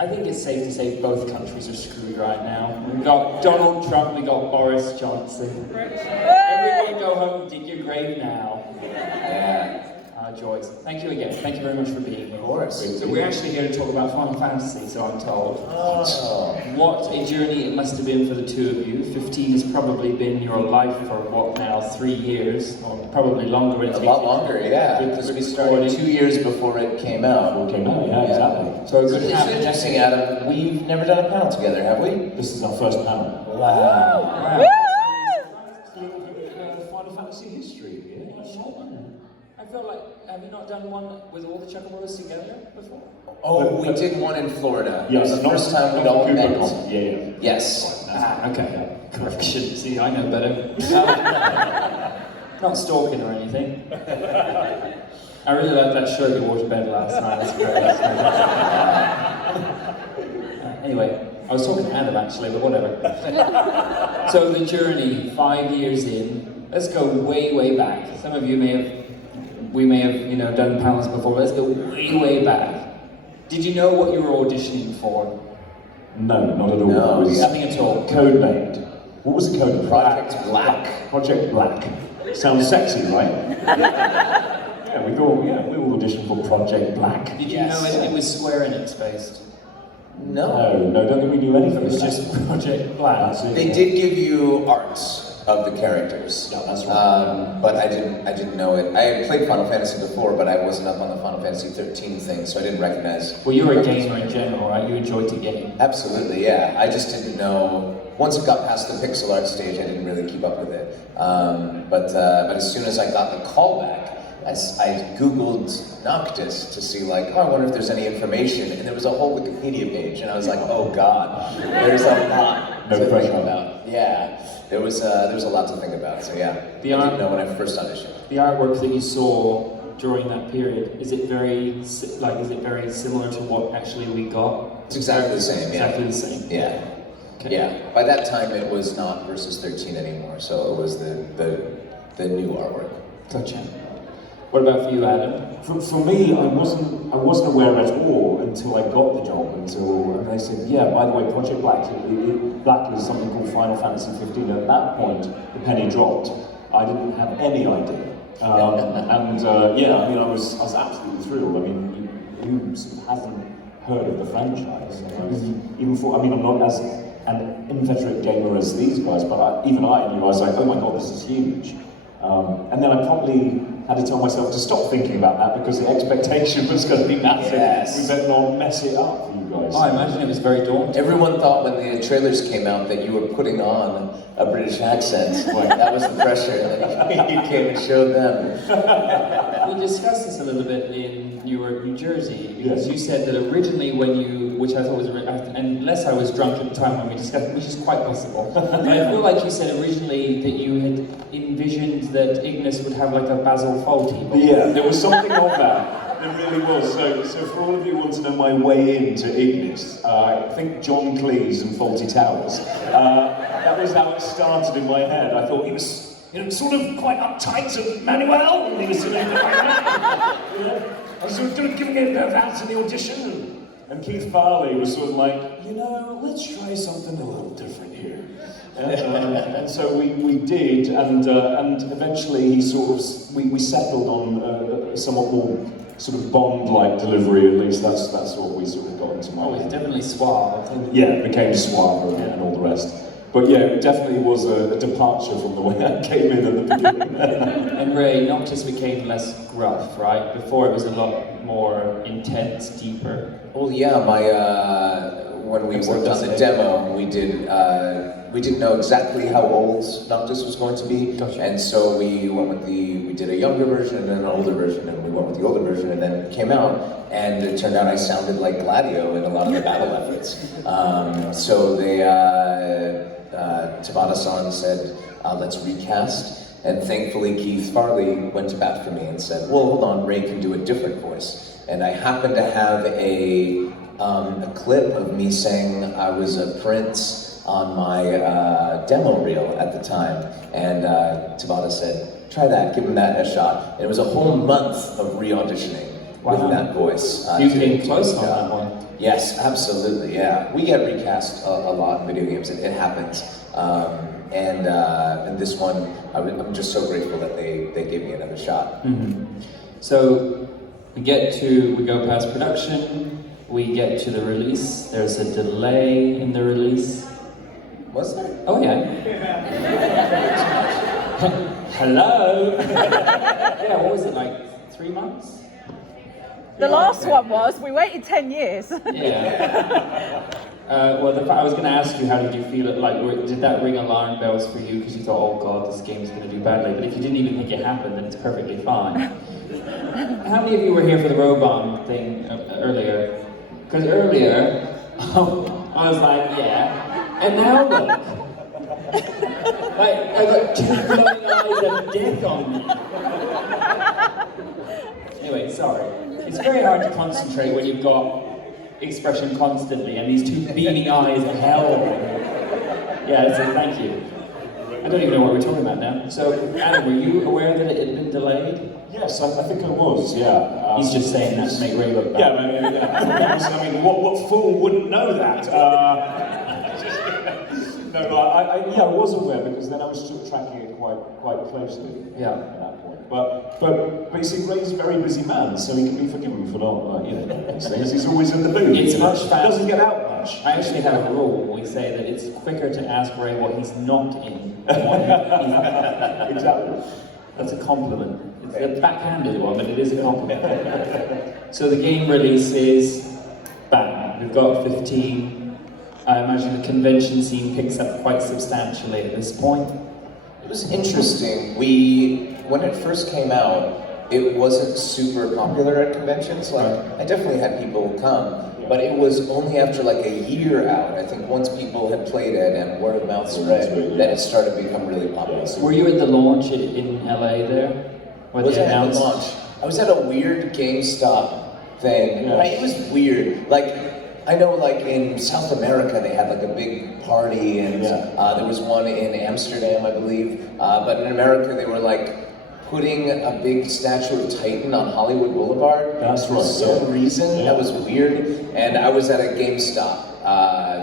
I think it's safe to say both countries are screwed right now. We've got Donald Trump, we've got Boris Johnson. Everyone go home, dig your grave now. Yeah. Joyce, thank you again. Thank you very much for being here. Of course. So we're actually here to talk about Final Fantasy, so I'm told. Oh. What a journey it must have been for the two of you. 15 has probably been your life for, what now, 3 years? Or probably longer. A lot longer, yeah. Because we started 2 years before it came out. Yeah, exactly. So It's interesting, Adam. We've never done a panel together, have we? This is our first panel. Wow. Final Fantasy history, yeah. I feel like, have you not done one with all the Chocobos together before? Oh, we did one in Florida. Yes, the first time we all met. Kupocon. Yeah. Yes. Okay. Correction. See, I know better. Not stalking or anything. I really like that shirt you wore to bed last night. That's great. Anyway, I was talking to Adam actually, but whatever. So the journey, 5 years in. Let's go way, way back. Some of you we may have, done panels before. Let's go way, way back. Did you know what you were auditioning for? No, not at all. No, nothing at all. Code named. What was the code? Project Black. Project Black. Sounds sexy, right? Yeah, we all auditioned for Project Black. Did you know it was Square Enix based? No. No, don't think we knew anything. It was just Project Black. They did give you arts of the characters. Yeah, that's right. But I didn't know it. I had played Final Fantasy before, but I wasn't up on the Final Fantasy 13 thing, so I didn't recognize. Well, you're a gamer in general, right? You enjoyed the game. Absolutely, yeah. I just didn't know. Once it got past the pixel art stage, I didn't really keep up with it. But as soon as I got the callback, I Googled Noctis to see I wonder if there's any information, and there was a whole Wikipedia page, and I was like, oh god, there's a lot to think about. Yeah, there was a lot to think about. So yeah, I didn't know when I first auditioned. The artwork that you saw during that period, is it very similar to what actually we got? It's exactly the same. Yeah. Exactly the same. Yeah. Okay. Yeah. By that time, it was not versus 13 anymore, so it was the new artwork. Gotcha. What about for you, Adam? For me, I wasn't aware at all until I got the job. And they said, yeah, by the way, Project Black, Black is something called Final Fantasy 15. At that point, the penny dropped. I didn't have any idea. I was absolutely thrilled. I mean, who hasn't heard of the franchise? I'm not as an inveterate gamer as these guys, but even I knew. I was like, oh my god, this is huge. And then I promptly had to tell myself to stop thinking about that because the expectation was going to be massive. Yes. We better not mess it up for you guys. I imagine it was very daunting. Everyone thought when the trailers came out that you were putting on a British accent. That was the pressure that you came and showed them. We discussed this a little bit in Newark, New Jersey, because you said that originally which I thought was, unless I was drunk at the time when we discussed it, which is quite possible, but I feel like you said originally that you had envisioned that Ignis would have a Basil Fawlty. Yeah, there was something of that. There really was. So for all of you who want to know my way into Ignis, I think John Cleese and Fawlty Towers. That was how it started in my head. I thought he was sort of quite uptight and Manuel, and he was sort of I was sort of giving it a bit of that in the audition. And Keith Farley was sort of like, let's try something a little different here. And so we did, and eventually he we settled on a somewhat more sort of Bond-like delivery. At least that's what we sort of got into mind. Oh, it's definitely suave. Yeah, it became suave and all the rest. But yeah, it definitely was a departure from the way I came in at the beginning. And Ray, Noctis became less gruff, right? Before it was a lot more intense, deeper. Well, yeah, when we worked on the demo, we didn't know exactly how old Noctis was going to be, Gotcha. And so we did a younger version and then an older version, and we went with the older version, and then it came out, and it turned out I sounded like Gladio in a lot of the battle efforts. So Tabata-san said, let's recast, and thankfully Keith Farley went to bat for me and said, well, hold on, Ray can do a different voice. And I happened to have a clip of me saying I was a prince on my demo reel at the time, and Tabata said, try that, give him that a shot. And it was a whole month of re-auditioning Wow. with that voice. You came close on that one. Yes, absolutely, yeah. We get recast a lot in video games, it happens. And this one, I'm just so grateful that they gave me another shot. Mm-hmm. So we go past production, we get to the release. There's a delay in the release. Was there? Oh yeah. Hello. Yeah, what was it, like 3 months? The last one was, we waited 10 years. Yeah. Well, I was going to ask you, how did you feel it? Like, did that ring alarm bells for you? Because you thought, oh god, this game's going to do badly. But if you didn't even think it happened, then it's perfectly fine. How many of you were here for the Robon thing earlier? Because earlier, I was like, yeah. And now look. Like, I got two glowing eyes of death on me. Anyway, sorry. It's very hard to concentrate when you've got expression constantly and these two beaming eyes of hell. Yeah, so thank you. I don't even know what we're talking about now. So, Adam, were you aware that it had been delayed? Yes, I think I was, yeah. He's just saying that to make Ray look bad. Yeah, I mean, what fool wouldn't know that? No, but I was aware because then I was still tracking it quite closely. Yeah. At that point. But you see, Ray's a very busy man, so he can be forgiven for not, these things. He's always in the booth. It's much faster. Doesn't get out much. I actually have a rule. We say that it's quicker to ask Ray what he's not in than what he's Exactly. That's a compliment. It's a backhanded one, but it is a compliment. So the game releases, bang, we've got 15. I imagine the convention scene picks up quite substantially at this point. It was interesting. When it first came out, it wasn't super popular at conventions. Like, I definitely had people come, but it was only after like a year out. I think once people had played it and word of mouth spread, that it started to become really popular. Were you at the launch in LA there? Where Was they I at the announced? launch? I was at a weird GameStop thing. Yeah. Right? It was weird. Like, I know, like in South America, they had like a big party, and there was one in Amsterdam, I believe. But in America, they were like putting a big statue of Titan on Hollywood Boulevard. That's for right, some reason. Yeah. That was weird. And I was at a GameStop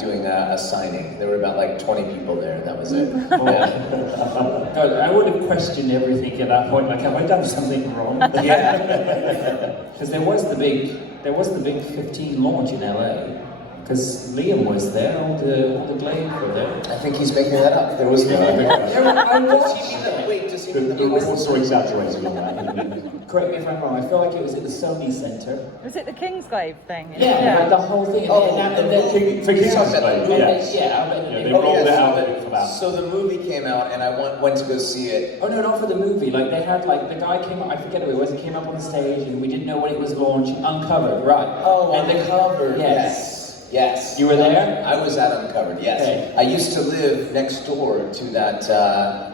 doing a signing. There were about like 20 people there, and that was it. Yeah. God, I would have questioned everything at that point. Like, have I done something wrong? Yeah. Because there was the big 15 launch in LA. Because Liam was there, all the Blade were there. I think he's making that up. There was no. I watched Wait, does he The mean that? reports are exaggerated on that. Correct me if I'm wrong, I feel like it was at the Sony Centre. Was it the Kingsglaive thing? Yeah, the whole thing. Oh, and the then, For Yeah. Kingsglaive, yes. They rolled it out for that. So the movie came out, and I went to go see it. Oh no, not for the movie. Like they had the guy came up. I forget who it was. He came up on the stage, and we didn't know when it was launching. Uncovered, right? Oh, and Uncovered. Yes. Yes. You were there? I was at Uncovered, yes. Okay. I used to live next door to that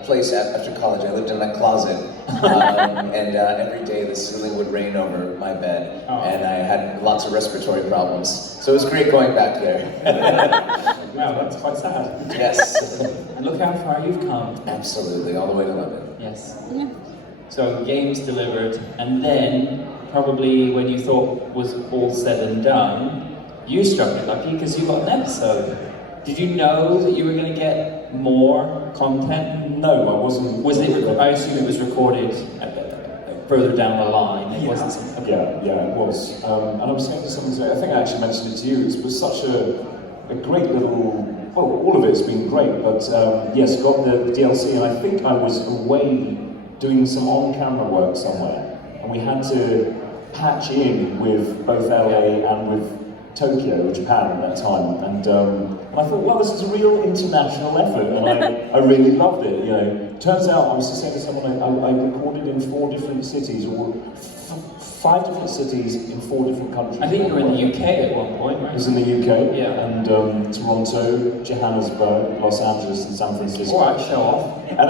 place after college. I lived in my closet. And every day the ceiling would rain over my bed. Oh. And I had lots of respiratory problems. So it was great going back there. Wow, that's quite sad. Yes. And look how far you've come. Absolutely, all the way to London. Yes. So games delivered, and then probably when you thought was all said and done, you struck it lucky because you got an episode. Did you know that you were going to get more content? No, I wasn't. Was it? I assume it was recorded further down the line. It wasn't. Something. Yeah, it was. And I was thinking something. I think I actually mentioned it to you. It was such a great little. Well, all of it's been great, but yes, got the DLC, and I think I was away doing some on-camera work somewhere, and we had to patch in with both LA and with Tokyo, Japan at that time, and I thought, well, this is a real international effort, and I really loved it. You know, turns out I was just saying to someone, I recorded in 4 different cities, or 5 different cities in 4 different countries. I think you were in the UK at one point, right? I was in the UK, Yeah. and Toronto, Johannesburg, Los Angeles, and San Francisco. All right, show off. But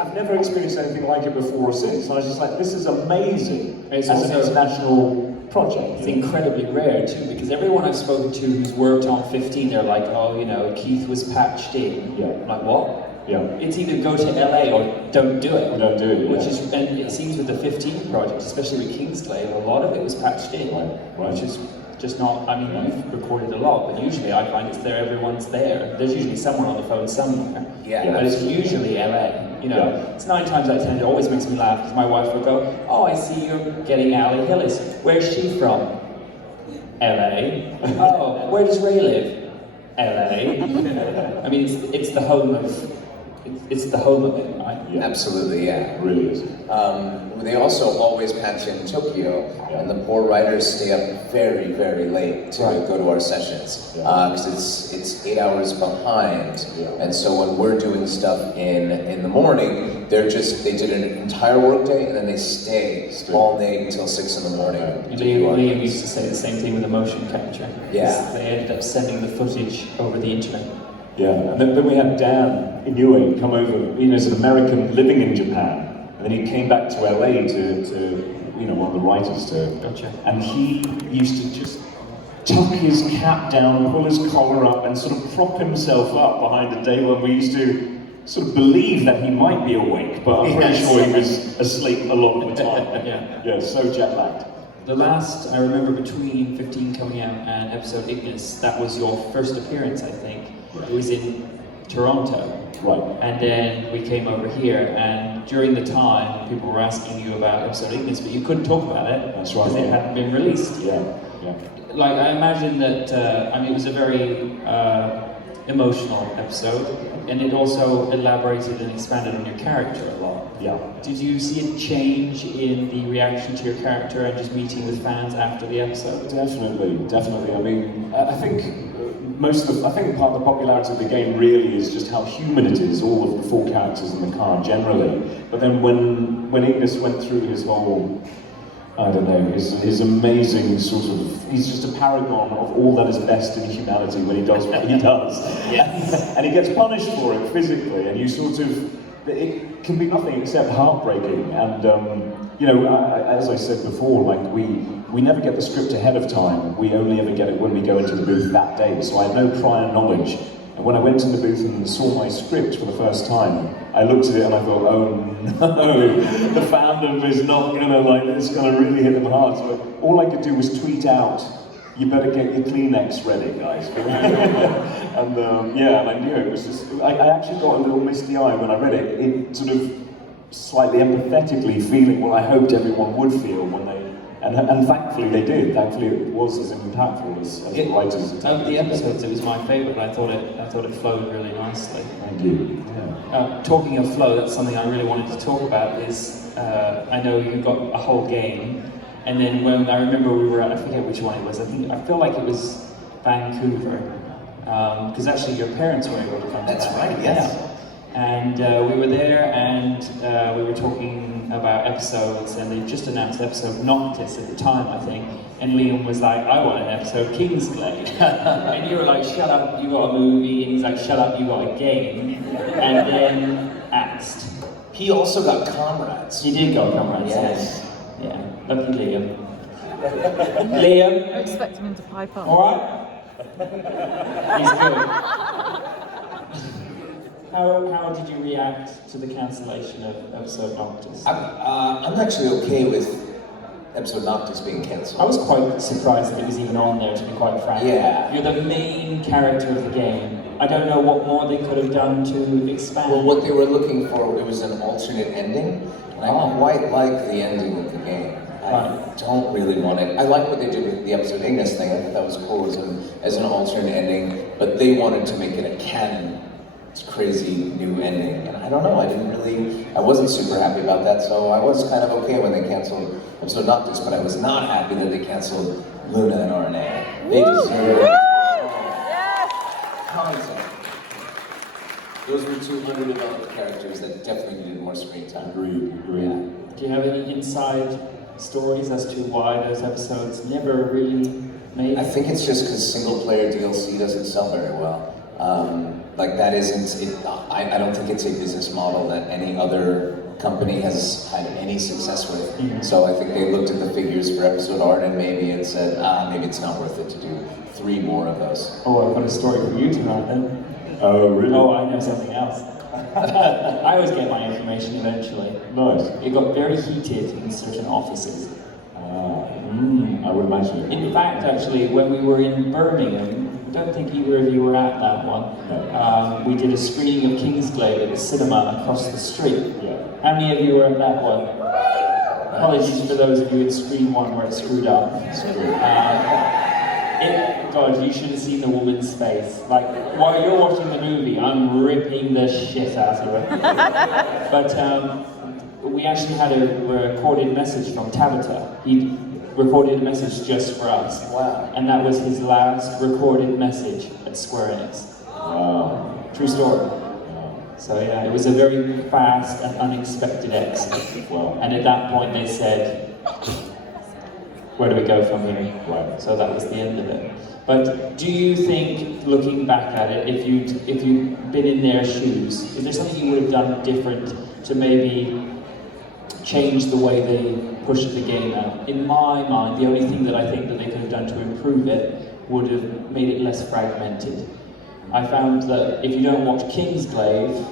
I've never experienced anything like it before or since. And I was just like, this is amazing It's as an also- international project. It's incredibly rare too, because everyone I've spoken to who's worked on 15, they're like, oh, you know, Keith was patched in. Yeah. I'm like, what? Yeah. It's either go to LA or don't do it. Or don't do it, yeah. Which is, and it seems with the 15 project, especially with Kingsglaive, a lot of it was patched in, Right. which is just not. I mean, you've recorded a lot, but usually I find it's there. Everyone's there. There's usually someone on the phone somewhere. Yeah. But it's usually LA. You know, it's 9 times out of 10. It always makes me laugh because my wife will go, "Oh, I see you're getting Ali Hillis. Where's she from? LA. Oh, where does Ray live? LA. I mean, it's the home of. It's the home of it, right? Yeah. Absolutely, yeah. It really is. They also always patch in Tokyo, and the poor writers stay up very, very late to go to our sessions because it's 8 hours behind. And so when we're doing stuff in the morning, they did an entire workday and then they stay all day until 6 in the morning. Liam used to say the same thing with the motion capture. Yeah. They ended up sending the footage over the internet. Yeah, and then we had Dan Inoue come over, as an American living in Japan, and then he came back to LA to one of the writers to, and he used to just tuck his cap down, pull his collar up, and sort of prop himself up behind a table, and we used to sort of believe that he might be awake, but I'm pretty sure he was asleep a lot of the time. Yeah, so jet lagged. The last, I remember between 15 coming out and episode Ignis, that was your first appearance, I think. It was in Toronto. Right. And then we came over here, and during the time, people were asking you about episode Ignis, but you couldn't talk about it. That's right. Because it hadn't been released. Yeah. Like, I imagine that, it was a very emotional episode, and it also elaborated and expanded on your character a lot. Yeah. Did you see a change in the reaction to your character and just meeting with fans after the episode? Definitely. I mean, I think part of the popularity of the game really is just how human it is, all of the 4 characters in the car generally. But then when Ignis went through his whole, I don't know, his amazing sort of, he's just a paragon of all that is best in humanity when he does what he does. Yes. And he gets punished for it physically, and you sort of, it can be nothing except heartbreaking. And as I said before, like we never get the script ahead of time. We only ever get it when we go into the booth that day. So I had no prior knowledge. And when I went in the booth and saw my script for the first time, I looked at it and I thought, oh no, the fandom is not it's gonna really hit them hard. So all I could do was tweet out, "You better get your Kleenex ready, guys." And I knew it was just, I actually got a little misty eye when I read it. It sort of slightly empathetically feeling what I hoped everyone would feel when they, and thankfully they did. Thankfully it was as impactful as the writers. Of the episodes, it was my favourite. I thought it flowed really nicely. Thank you. Yeah. Talking of flow, that's something I really wanted to talk about. Is I know you got a whole game, and then when I remember we were at, I forget which one it was. I feel like it was Vancouver, because actually your parents were able to come. That's right. Yes. Yeah. And we were there, and we were talking about episodes, and they just announced episode Noctis at the time, I think. And Liam was like, "I want an episode Kingsglaive," and you were like, "Shut up, you got a movie," and he's like, "Shut up, you got a game," and then axed. He also got Comrades. He did go Comrades. Yes. Yeah. Lucky Liam. Liam. I'm expecting him to pipe up. All right. He's good. How did you react to the cancellation of episode Noctis? I'm actually okay with episode Noctis being cancelled. I was quite surprised that it was even on there, to be quite frank. Yeah. You're the main character of the game. I don't know what more they could have done to expand. Well, what they were looking for, it was an alternate ending, and I quite like the ending of the game. I don't really want it. I like what they did with the episode Ignis thing. I thought that was cool as an alternate ending, but they wanted to make it a canon. It's crazy new ending, and I don't know, I wasn't super happy about that, so I was kind of okay when they canceled episode Noctis, but I was not happy that they canceled Luna and RNA. They deserve it. Concept. Those were 2 underdeveloped characters that definitely needed more screen time. Agreed. Yeah. Do you have any inside stories as to why those episodes never really made it? I think it's just because single-player DLC doesn't sell very well. Like that isn't, I don't think it's a business model that any other company has had any success with. Mm-hmm. So I think they looked at the figures for episode art and maybe it said, maybe it's not worth it to do 3 more of those. Oh, I've got a story for you tonight then. Oh, really? Oh, I know something else. I always get my information eventually. Nice. It got very heated in certain offices. I would imagine. In fact, actually, when we were in Birmingham, I don't think either of you were at that one. No. We did a screening of Kingsglaive at the cinema across the street. Yeah. How many of you were at that one? Apologies for those of you in screen one where it screwed up. God, you should have seen the woman's face. Like, while you're watching the movie, I'm ripping the shit out of her. But we actually had a recorded message from Tabitha. He recorded a message just for us. Wow. And that was his last recorded message at Square Enix. Wow. True story. So yeah, it was a very fast and unexpected exit. Wow. And at that point they said, where do we go from here? Right. So that was the end of it. But do you think, looking back at it, if you'd been in their shoes, is there something you would have done different to maybe change the way they pushed the game out? In my mind, the only thing that I think that they could have done to improve it would have made it less fragmented. I found that if you don't watch Kingsglaive,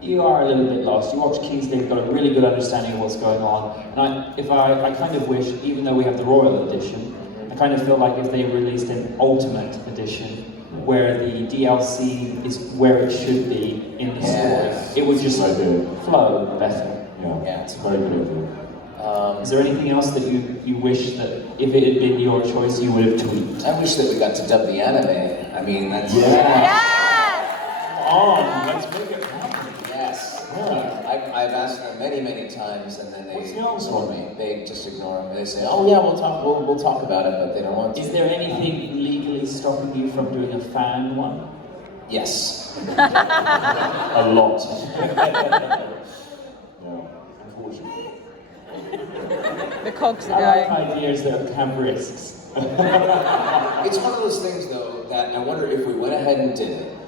you are a little bit lost. You watch Kingsglaive, you've got a really good understanding of what's going on. And I kind of wish, even though we have the Royal Edition, I kind of feel like if they released an Ultimate Edition, where the DLC is where it should be in the story, it would just flow better. Yeah, it's a very good idea. Is there anything else that you wish that, if it had been your choice, you would have tweaked? I wish that we got to dub the anime. I mean, that's... Come on, let's make it happen. Yes. Yeah. I've asked them many times, and then What's they the answer? ignore me. They just ignore me. They say, "Oh yeah, we'll talk about it," but they don't want to. Is there anything legally stopping you from doing a fan one? Yes. A lot. Yeah, unfortunately. The cogs are I like going. ideas that have risks. It's one of those things, though, that I wonder if we went ahead and did it.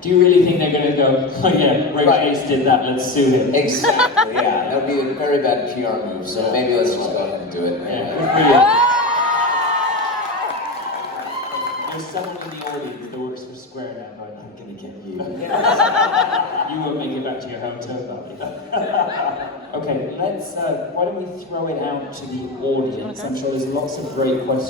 Do you really think they're going to go, oh yeah, Ray Chase did that, let's sue him? Exactly. Yeah, that would be a very bad PR move. So maybe let's just go ahead and do it. Yeah. There's someone in the audience that works for Square now going, I'm going to get you. You won't make it back to your hotel, buddy. Okay, let's, why don't we throw it out to the audience? I'm sure there's lots of great questions.